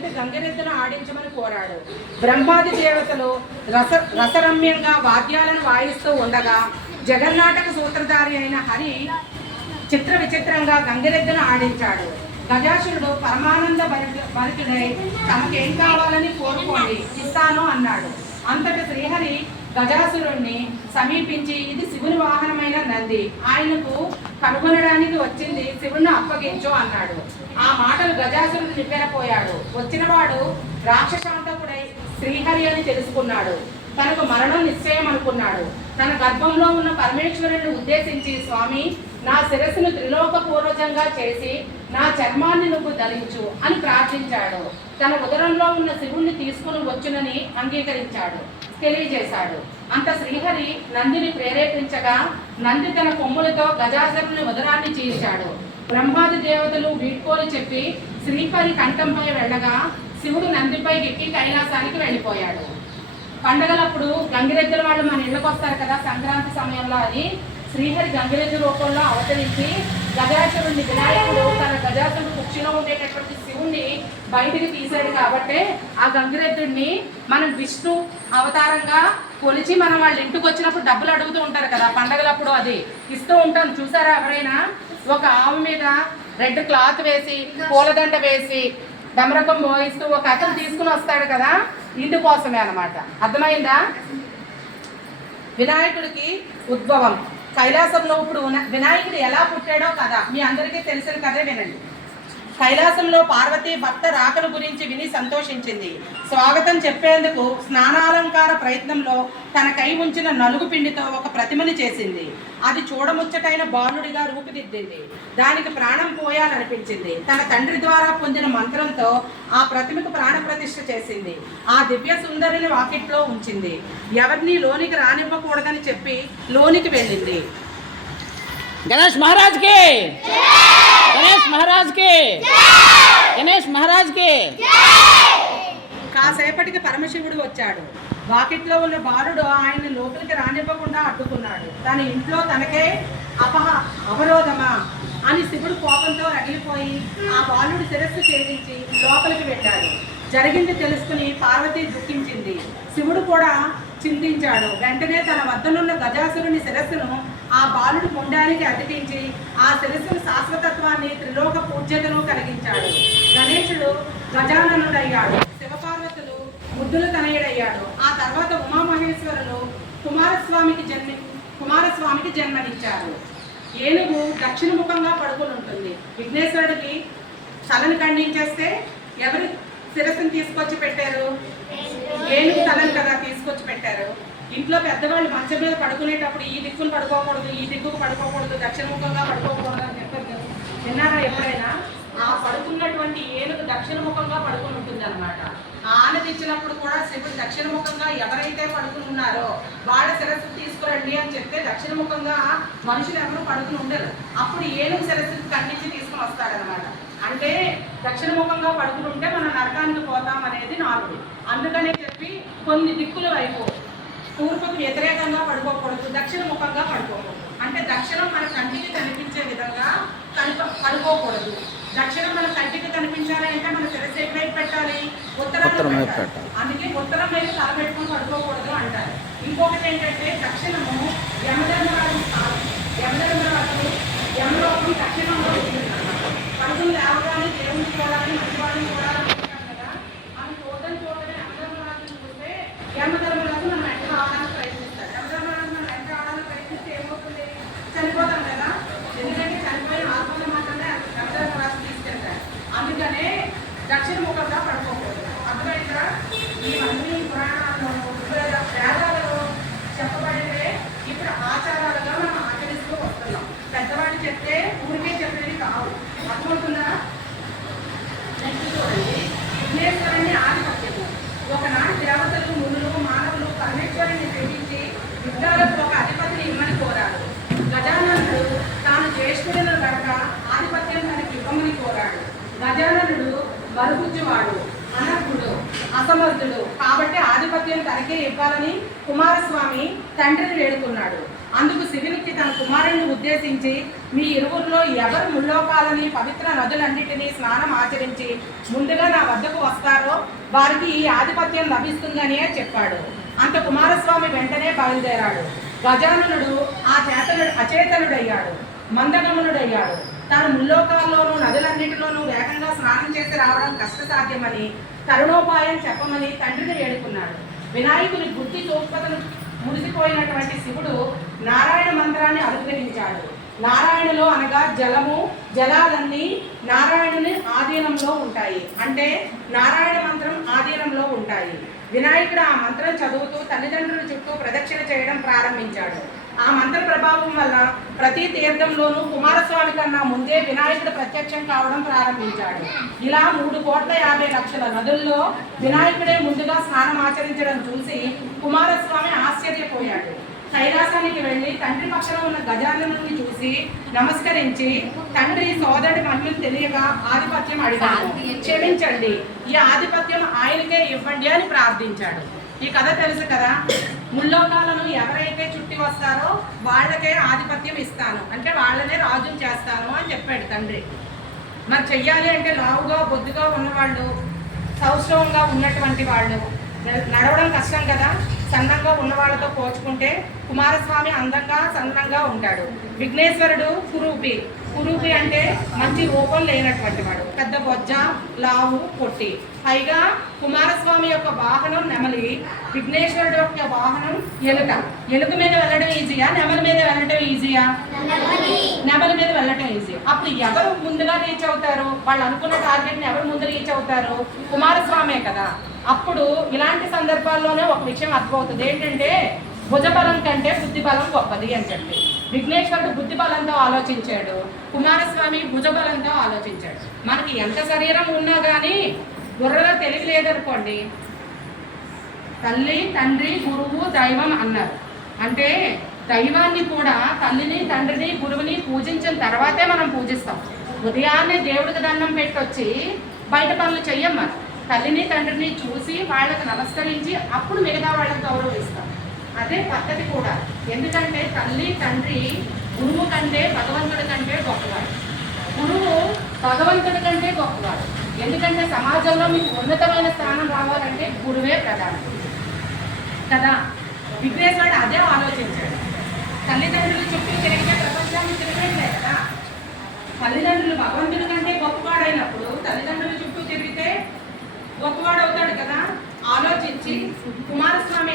ఎదుటి గంగిరెద్దును ఆడించమని కోరాడు. బ్రహ్మాది దేవతలు రసరమ్యంగా వాద్యాలను వాయిస్తూ ఉండగా జగన్నాటక సూత్రధారి అయిన హరి చిత్ర విచిత్రంగా గంగిరెద్దును ఆడించాడు. గజాసురుడు పరమానంద భరితుడై తమకేం కావాలని కోరుకోండి ఇస్తాను అన్నాడు. అంతటి శ్రీహరి గజాసురుణ్ణి సమీపించి, ఇది శివుని వాహనమైన నంది, ఆయనకు కనుగొనడానికి వచ్చింది, శివుణ్ణి అప్పగించు అన్నాడు. ఆ మాటలు గజాసురుడు నివ్వెరపోయాడు. వచ్చినవాడు రాక్షసాంతకుడై శ్రీహరి అని తెలుసుకున్నాడు. తనకు మరణం నిశ్చయం అనుకున్నాడు. తన గర్భంలో ఉన్న పరమేశ్వరుని ఉద్దేశించి, స్వామి, నా శిరస్సును త్రిలోక పూర్వజంగా చేసి నా చర్మాన్ని నువ్వు ధరించు అని ప్రార్థించాడు. తన ఉదరంలో ఉన్న శివుణ్ణి తీసుకుని వచ్చునని అంగీకరించాడు, తెలియజేశాడు. అంత శ్రీహరి నందిని ప్రేరేపించగా నంది తన కొమ్ములతో గజాసురుని ఉదరాన్ని చీల్చాడు. బ్రహ్మాది దేవతలు వీడ్కోలు చెప్పి శ్రీహరి కంఠంపై వెళ్ళగా శివుడు నందిపై ఎక్కి కైలాసానికి వెళ్ళిపోయాడు. పండగలప్పుడు గంగిరెద్దుల వాళ్ళు మన ఇళ్ళకి వస్తారు కదా సంక్రాంతి సమయంలో, అని శ్రీహరి గంగిరెద్దు రూపంలో అవతరించి గజాసురుడిని, వినాయకుడు తన గజాసురుడు కుక్షిలో ఉండేటటువంటి శివుణ్ణి బయటికి తీశాడు. కాబట్టి ఆ గంగిరెద్దుడిని మనం విష్ణు అవతారంగా కొలిచి మనం వాళ్ళ ఇంటికి వచ్చినప్పుడు డబ్బులు అడుగుతూ ఉంటారు కదా పండగలప్పుడు, అది ఇస్తూ ఉంటాం. చూసారా ఎవరైనా? ఒక ఆవు మీద రెడ్ క్లాత్ వేసి పూలదండ వేసి డమరకం మోగిస్తూ ఒక అతను తీసుకుని వస్తాడు కదా, ఇందుకోసమే అన్నమాట. అర్థమైందా? వినాయకుడికి ఉద్భవం కైలాసంలో. ఇప్పుడు వినాయకుడు ఎలా పుట్టాడో కదా మీ అందరికీ తెలిసిన కథే వినండి. కైలాసంలో పార్వతీ భక్త రాకను గురించి విని సంతోషించింది. స్వాగతం చెప్పేందుకు స్నానాలంకార ప్రయత్నంలో తన కై ఉంచిన నలుగు పిండితో ఒక ప్రతిమని చేసింది. అది చూడముచ్చటైన బాలుడిగా రూపుదిద్దింది. దానికి ప్రాణం పోయాలనిపించింది. తన తండ్రి ద్వారా పొందిన మంత్రంతో ఆ ప్రతిమకు ప్రాణ ప్రతిష్ఠ చేసింది. ఆ దివ్య సుందరిని వాకిట్లో ఉంచింది. ఎవరిని లోనికి రానివ్వకూడదని చెప్పి లోనికి వెళ్ళింది. గణేష్ మహారాజ్ కి, గణేష్ మహారాజ్ కి, గణేష్ మహారాజ్ కి. కాసేపటికి పరమశివుడు వచ్చాడు. వాకిట్లో ఉన్న బాలుడు ఆయన లోపలికి రానివ్వకుండా అడ్డుకున్నాడు. తన ఇంట్లో తనకే అవరోధమా అని శివుడు కోపంతో రగిలిపోయి ఆ బాలుడి శిరస్సు ఛేదించి లోపలికి వెళ్ళాడు. జరిగింది తెలుసుకుని పార్వతి దుఃఖించింది. శివుడు కూడా చింతించాడు. వెంటనే తన వద్దనున్న గజాసురుని శిరస్సును ఆ బాలుడు ముండానికి అతికించి ఆ శిరస్సును శాశ్వతత్వాన్ని, త్రిలోక పూజ్యతను కలిగించాడు. గణేశుడు గజాననుడయ్యాడు. శివపార్వతులు ముద్దుల తనయుడయ్యాడు. ఆ తర్వాత ఉమామహేశ్వరులు కుమారస్వామికి జన్మనిచ్చారు. ఏనుగు దక్షిణముఖంగా పడుకుని ఉంటుంది. విఘ్నేశ్వరుడికి తలను ఖండించేస్తే ఎవరు శిరస్సును తీసుకొచ్చి పెట్టారు? ఏనుగు తలను కదా తీసుకొచ్చి పెట్టారు. ఇంట్లో పెద్దవాళ్ళు మంచం మీద పడుకునేటప్పుడు ఈ దిక్కును పడుకోకూడదు, ఈ దిక్కుకు పడుకోకూడదు, దక్షిణముఖంగా పడుకోకూడదు అని చెప్పారు. విన్నారా ఎప్పుడైనా? ఆ పడుకున్నటువంటి ఏనుగు దక్షిణముఖంగా పడుకుని ఉంటుంది అనమాట. ఆనదిచ్చినప్పుడు కూడా శివుడు దక్షిణముఖంగా ఎవరైతే పడుకుని ఉన్నారో వాళ్ళ శిరస్సు తీసుకురండి అని చెప్తే దక్షిణముఖంగా మనుషులు ఎవరు పడుకుని ఉండరు. అప్పుడు ఏనుగు శిరస్సు ఖండించి తీసుకుని వస్తాడనమాట. అంటే దక్షిణముఖంగా పడుకుని ఉంటే మనం నరకానికి పోతాం అనేది నాలుగు. అందుకనే చెప్పి కొన్ని దిక్కుల వైపు తూర్పుకు వ్యతిరేకంగా పడుకోకూడదు, దక్షిణముఖంగా పడుకోకూడదు. అంటే దక్షిణం మన కంటికి కనిపించే విధంగా పడుకోకూడదు. దక్షిణం మన కంటికి కనిపించాలి అంటే మన శిరస్సు ఎటువైపు పెట్టాలి? ఉత్తరం పెట్టాలి. అందుకే ఉత్తరం వైపు తల పెట్టుకుని పడుకోకూడదు అంటారు. ఇంకొకటి ఏంటంటే దక్షిణము యమధర్మరాజు యమలోకం దక్షిణంలో ఉంటుంది. పడుకుని లేవగానే దేవుని చూడాలని, మంచివాడిని చూడాలని ఉంటాం కదా, అది చూడగానే యమధర్మరాజుని చూస్తే యమధర్మరాజు మనం వెంట రావడానికి ప్రయత్నిస్తారు. యమధర్మరాజు మనం వెంట రావడానికి ప్రయత్నిస్తే ఏమవుతుంది? చనిపోతాం కదా. ఎందుకంటే చనిపోయిన ఆత్మలు మాత్రమే యమధర్మరాజు తీసుకెళ్తారు. అందుకనే దక్షిణముఖంగా పడుకోకూడదు. అర్థమైందా? ఇవన్నీ పురాణాల్లో వేదాలలో చెప్పబడితే ఇప్పుడు ఆచారాలుగా మనం ఆచరిస్తూ వస్తున్నాం. పెద్దవాళ్ళు చెప్తే ఊరికే చెప్పేది కావు. అర్థమవుతుందా? నెక్స్ట్ చూడండి. విఘ్నేశ్వరుని ఆధిపత్యము. ఒకనాడు దేవతలు, మునులు, మానవులు పరమేశ్వరుని ప్రేమించి విఘ్నాలకు ఒక అధిపతిని ఇమ్మని కోరారు. గజాననుడు తాను జ్యేష్ఠుడిని గనక ఆధిపత్యం తనకి ఇవ్వమని కోరాడు. గజాననుడు మరుగుజ్జువాడు, అనర్హుడు, అసమర్థుడు కాబట్టి ఆధిపత్యం తనకే ఇవ్వాలని కుమారస్వామి తండ్రిని వేడుకున్నాడు. అందుకు శివునికి తన కుమారుడిని ఉద్దేశించి, మీ ఇరువురిలో ఎవరు ముల్లోకాలని పవిత్ర నదులన్నిటినీ స్నానం ఆచరించి ముందుగా నా వద్దకు వస్తారో వారికి ఈ ఆధిపత్యం లభిస్తుందని చెప్పాడు. అంత కుమారస్వామి వెంటనే బయలుదేరాడు. గజాననుడు అచేతనుడయ్యాడు, మందగమనుడయ్యాడు. తాను ముల్లోకాల్లోనూ నదులన్నిటిలోనూ వేగంగా స్నానం చేసి రావడం కష్టసాధ్యమని తరుణోపాయం చెప్పమని తండ్రిని వేడుకున్నాడు. వినాయకుని బుద్ధి సూక్ష్మతను మురిసిపోయినటువంటి శివుడు నారాయణ మంత్రాన్ని అనుగ్రహించాడు. నారాయణలో అనగా జలాలన్నీ నారాయణుని ఆధీనంలో ఉంటాయి. అంటే నారాయణ మంత్రం ఆధీనంలో ఉంటాయి. వినాయకుడు ఆ మంత్రం చదువుతూ తల్లిదండ్రుల చుట్టూ ప్రదక్షిణ చేయడం ప్రారంభించాడు. ఆ మంత్ర ప్రభావం వల్ల ప్రతి తీర్థంలోనూ కుమారస్వామి కన్నా ముందే వినాయకుడు ప్రత్యక్షం కావడం ప్రారంభించాడు. ఇలా 3,50,00,000 నదుల్లో వినాయకుడే ముందుగా స్నానం ఆచరించడం చూసి కుమారస్వామి ఆశ్చర్యపోయాడు. కైలాసానికి వెళ్ళి తండ్రి పక్కన ఉన్న గజాననుని చూసి నమస్కరించి, తండ్రి సోదరుడి మహిమలు తెలియక ఆధిపత్యం అడిగాడు, క్షమించండి, ఈ ఆధిపత్యం ఆయనకే ఇవ్వండి అని ప్రార్థించాడు. ఈ కథ తెలుసు కదా. ముల్లోకాలను ఎవరైతే చుట్టి వస్తారో వాళ్ళకే ఆధిపత్యం ఇస్తాను, అంటే వాళ్ళనే రాజుని చేస్తాను అని చెప్పాడు తండ్రి. మరి చెయ్యాలి అంటే లావుగా బొద్దుగా ఉన్నవాళ్ళు, సౌష్ఠవంగా ఉన్నటువంటి వాళ్ళు, నడవడం కష్టం కదా. సన్నంగా ఉన్న వాళ్ళతో పోల్చుకుంటే కుమారస్వామి అందంగా సన్నంగా ఉంటాడు. విఘ్నేశ్వరుడు కురూపి అంటే మంచి రూపం లేనటువంటి వాడు, పెద్ద బొజ్జ, లావు, పొట్టి. పైగా కుమారస్వామి యొక్క వాహనం నెమలి, విఘ్నేశ్వరుడు యొక్క వాహనం ఎలుక. ఎలుక మీద వెళ్ళడం ఈజీయా, నెమలి మీద వెళ్ళడం ఈజీయా? నెమలి మీద వెళ్ళడం ఈజీ. అప్పుడు ఎవరు ముందుగా రీచ్ అవుతారు? వాళ్ళు అనుకున్న టార్గెట్ని ఎవరు ముందు రీచ్ అవుతారు? కుమారస్వామే కదా. అప్పుడు ఇలాంటి సందర్భాల్లోనే ఒక విషయం అర్థమవుతుంది, ఏంటంటే భుజబలం కంటే బుద్ధి బలం గొప్పది అని చెప్పి. విఘ్నేశ్వరుడు బుద్ధి బలంతో ఆలోచించాడు, కుమారస్వామి భుజబలంతో ఆలోచించాడు. మనకి ఎంత శరీరం ఉన్నా కానీ బుర్రలో తెలివి లేదనుకోండి, తల్లి, తండ్రి, గురువు, దైవం అన్నారు. అంటే దైవాన్ని కూడా తల్లిని, తండ్రిని, గురువుని పూజించిన తర్వాతే మనం పూజిస్తాం. ఉదయాన్నే దేవుడికి దండం పెట్టొచ్చి బయట పనులు చెయ్యం. మనం తల్లిని, తండ్రిని చూసి వాళ్ళకి నమస్కరించి అప్పుడు మిగతా వాళ్ళకి గౌరవిస్తాం. అదే పద్ధతి కూడా. ఎందుకంటే తల్లి, తండ్రి గురువు కంటే భగవంతుడి కంటే గొప్పవాడు. గురువు భగవంతుడి కంటే గొప్పవాడు. ఎందుకంటే సమాజంలో మీకు ఉన్నతమైన స్థానం రావాలంటే గురువే ప్రధానం కదా. విఘ్నేశ్వరుడు అదే ఆలోచించాడు. తల్లిదండ్రులు చుట్టూ తిరిగితే ప్రపంచాన్ని తిరగట్లే కదా. తల్లిదండ్రులు భగవంతుడి కంటే గొప్పవాడైనప్పుడు తల్లిదండ్రుల చుట్టూ తిరిగితే గొప్పవాడు అవుతాడు కదా. ఆలోచించి కుమారస్వామి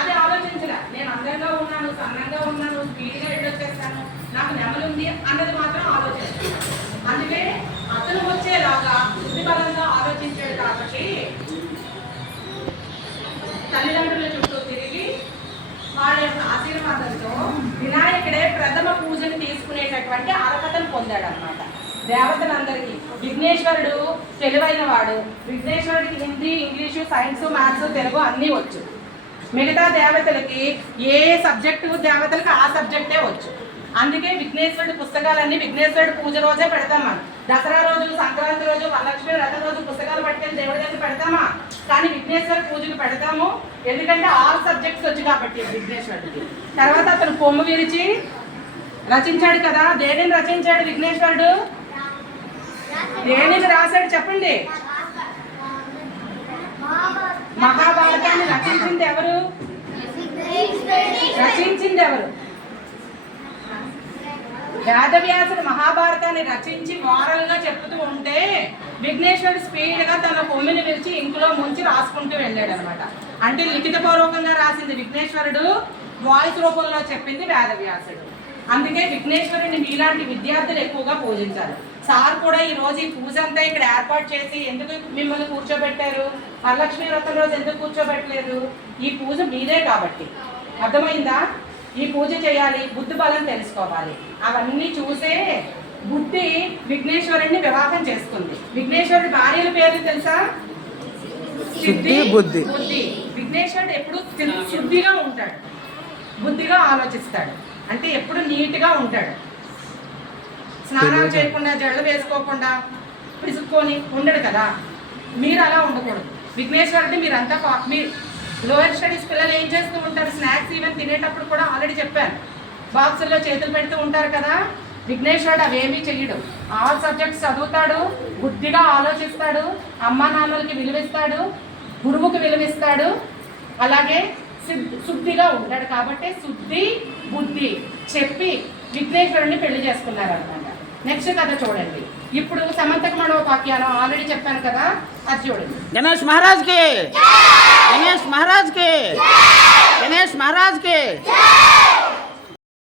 అదే ఆలోచించలే. నేను అందంగా ఉన్నాను, సన్నంగా ఉన్నాను, స్పీడ్గా వెళ్ళొచ్చేస్తాను, నాకు నెమలుంది అన్నది మాత్రం ఆలోచిస్తాను. అందుకే అతను వచ్చేలాగా బుద్ధి బలంగా ఆలోచించాడు. కాబట్టి తల్లిదండ్రుల చుట్టూ తిరిగి వాళ్ళ యొక్క ఆశీర్వాదంతో వినాయకుడే ప్రథమ పూజను తీసుకునేటటువంటి అర్హతను పొందాడు అన్నమాట దేవతలందరికీ. విఘ్నేశ్వరుడు తెలివైన వాడు. విఘ్నేశ్వరుడికి Hindi, English, science, maths, Telugu అన్నీ వచ్చు. మిగతా దేవతలకి ఏ సబ్జెక్టు దేవతలకి ఆ సబ్జెక్టే వచ్చు. అందుకే విఘ్నేశ్వరుడి పుస్తకాలన్నీ విఘ్నేశ్వరుడి పూజ రోజే పెడతాం. మనం దసరా రోజు, సంక్రాంతి రోజు, వరలక్ష్మి వ్రతం రోజు పుస్తకాలు పట్టుకెళ్ళి దేవుడి దగ్గర పెడతామా? కానీ విఘ్నేశ్వర పూజకు పెడతాము. ఎందుకంటే ఆల్ సబ్జెక్ట్స్ వచ్చు కాబట్టి విఘ్నేశ్వరుడికి. తర్వాత అతను పొమ్ము విరిచి రచించాడు కదా. దేనిని రచించాడు విఘ్నేశ్వరుడు? దేనిని రాశాడు చెప్పండి? మహాభారతాన్ని రచించింది ఎవరు? రచించింది ఎవరు? వేదవ్యాసుడు మహాభారతాన్ని రచించి మోరల్గా చెప్తూ ఉంటే విఘ్నేశ్వరుడు స్పీడ్గా తన కొమ్మిని విరిచి ఇంకులో ముంచి రాసుకుంటూ వెళ్ళాడు అనమాట. అంటే లిఖితపూర్వకంగా రాసింది విఘ్నేశ్వరుడు, వాయిస్ రూపంలో చెప్పింది వేదవ్యాసుడు. అందుకే విఘ్నేశ్వరుడిని మీలాంటి విద్యార్థులు ఎక్కువగా పూజించాలి. సార్ కూడా ఈ రోజు ఈ పూజ అంతా ఇక్కడ ఏర్పాటు చేసి ఎందుకు మిమ్మల్ని కూర్చోబెట్టారు? వరలక్ష్మి వ్రతం రోజు ఎందుకు కూర్చోబెట్టలేదు? ఈ పూజ మీదే కాబట్టి. అర్థమైందా? ఈ పూజ చేయాలి, బుద్ధి బలం తెలుసుకోవాలి. అవన్నీ చూసే బుద్ధి విఘ్నేశ్వరుడిని వివాహం చేసుకుంది. విఘ్నేశ్వరుడి భార్యల పేర్లు తెలుసా? సిద్ధి, బుద్ధి. విఘ్నేశ్వరుడు ఎప్పుడు శుద్ధిగా ఉంటాడు, బుద్ధిగా ఆలోచిస్తాడు. అంటే ఎప్పుడు నీట్గా ఉంటాడు. స్నానాలు చేయకుండా, జడలు వేసుకోకుండా, పిసుక్కొని ఉండడు కదా. మీరు అలా ఉండకూడదు. విఘ్నేశ్వరుడిని మీరంతా మీరు లోయర్ స్టడీస్ పిల్లలు ఏం చేస్తూ ఉంటారు? స్నాక్స్ ఈవెన్ తినేటప్పుడు కూడా ఆల్రెడీ చెప్పాను, బాక్సుల్లో చేతులు పెడుతూ ఉంటారు కదా. విఘ్నేశ్వరుడు అవేమీ చెయ్యడు. ఆల్ సబ్జెక్ట్స్ చదువుతాడు, బుద్ధిగా ఆలోచిస్తాడు, అమ్మా నాన్నలకి విలువిస్తాడు, గురువుకి విలువిస్తాడు, అలాగే శుద్ధిగా ఉంటాడు. కాబట్టి శుద్ధి బుద్ధి చెప్పి విఘ్నేశ్వరుడిని పెళ్లి చేసుకున్నారు అనమాట. నెక్స్ట్ కథ చూడండి. ఇప్పుడు సమంతక మనోపాఖ్యానం ఆల్రెడీ చెప్పాను కదా, అది చూడండి. గణేష్ మహారాజ్ కి, గణేష్ మహారాజ్ కి, గణేష్ మహారాజ్ కి.